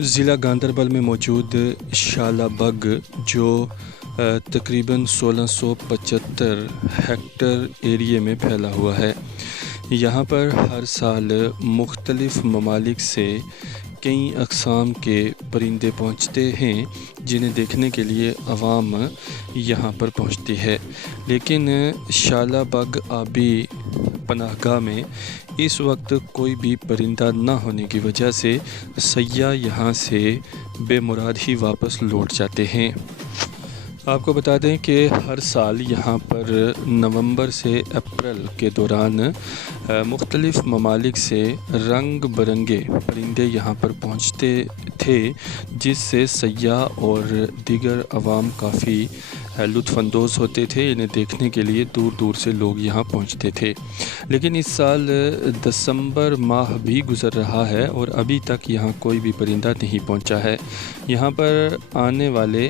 ضلع گاندربل میں موجود شالہ بگ جو تقریباً 1675 ہیکٹر ایریے میں پھیلا ہوا ہے، یہاں پر ہر سال مختلف ممالک سے کئی اقسام کے پرندے پہنچتے ہیں جنہیں دیکھنے کے لیے عوام یہاں پر پہنچتی ہے، لیکن شالہ بگ آبی پناہ گاہ میں اس وقت کوئی بھی پرندہ نہ ہونے کی وجہ سے سیاح یہاں سے بے مراد ہی واپس لوٹ جاتے ہیں۔ آپ کو بتا دیں کہ ہر سال یہاں پر نومبر سے اپریل کے دوران مختلف ممالک سے رنگ برنگے پرندے یہاں پر پہنچتے تھے، جس سے سیاح اور دیگر عوام کافی لطف اندوز ہوتے تھے۔ انہیں دیکھنے کے لیے دور دور سے لوگ یہاں پہنچتے تھے، لیکن اس سال دسمبر ماہ بھی گزر رہا ہے اور ابھی تک یہاں کوئی بھی پرندہ نہیں پہنچا ہے۔ یہاں پر آنے والے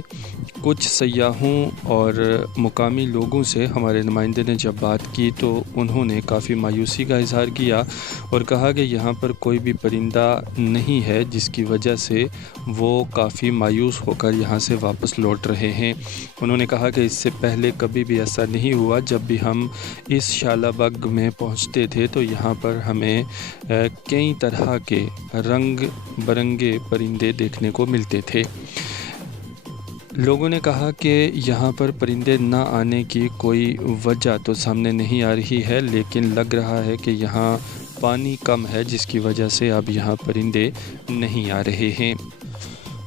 کچھ سیاحوں اور مقامی لوگوں سے ہمارے نمائندے نے جب بات کی تو انہوں نے کافی مایوسی کا اظہار کیا اور کہا کہ یہاں پر کوئی بھی پرندہ نہیں ہے، جس کی وجہ سے وہ کافی مایوس ہو کر یہاں سے واپس لوٹ رہے ہیں۔ انہوں نے کہا کہ اس سے پہلے کبھی بھی ایسا نہیں ہوا، جب بھی ہم اس شالہ بگ میں پہنچتے تھے تو یہاں پر ہمیں کئی طرح کے رنگ برنگے پرندے دیکھنے کو ملتے تھے۔ لوگوں نے کہا کہ یہاں پر پرندے نہ آنے کی کوئی وجہ تو سامنے نہیں آ رہی ہے، لیکن لگ رہا ہے کہ یہاں پانی کم ہے، جس کی وجہ سے اب یہاں پرندے نہیں آ رہے ہیں۔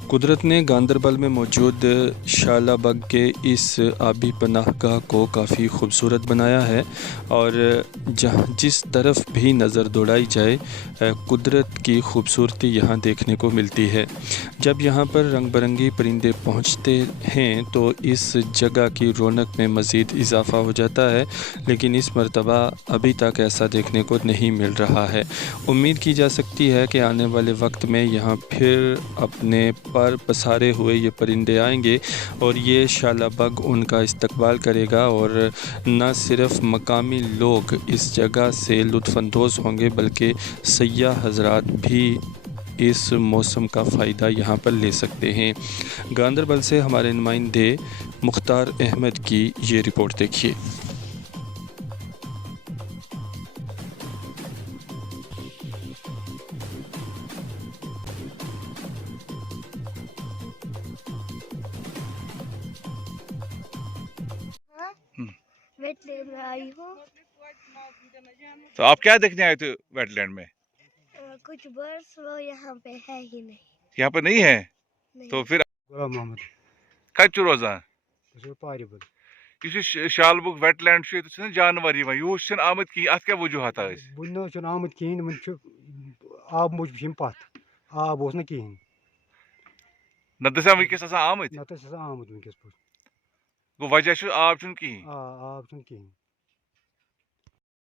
قدرت نے گاندربل میں موجود شالہ بگ کے اس آبی پناہ گاہ کو کافی خوبصورت بنایا ہے اور جس طرف بھی نظر دوڑائی جائے قدرت کی خوبصورتی یہاں دیکھنے کو ملتی ہے۔ جب یہاں پر رنگ برنگی پرندے پہنچتے ہیں تو اس جگہ کی رونق میں مزید اضافہ ہو جاتا ہے، لیکن اس مرتبہ ابھی تک ایسا دیکھنے کو نہیں مل رہا ہے۔ امید کی جا سکتی ہے کہ آنے والے وقت میں یہاں پھر اپنے پر پسارے ہوئے یہ پرندے آئیں گے اور یہ شالہ بگ ان کا استقبال کرے گا، اور نہ صرف مقامی لوگ اس جگہ سے لطف اندوز ہوں گے بلکہ سیاح حضرات بھی اس موسم کا فائدہ یہاں پر لے سکتے ہیں۔ گاندربل سے ہمارے نمائندے مختار احمد کی یہ رپورٹ دیکھیے۔ ویٹ لینڈ میں آئی ہوں۔ تو آپ کیا دیکھنے آئے تھے ویٹ لینڈ میں؟ کچھ برڈس وہ یہاں پہ ہے ہی نہیں۔ یہاں پہ نہیں ہے نہیں۔ تو پھر غلام محمد کتہ روزان پارِ بل یہ شال بگ ویٹ لینڈ جانور یہ آمد کہیں ات کیا وجوہات ون آمت کہین آب موجود پت آب اس کہین نہ دسا ونکس آمد نت آمت ونکس پہ گو وجہ آب چھ کہیں آب چھ کہین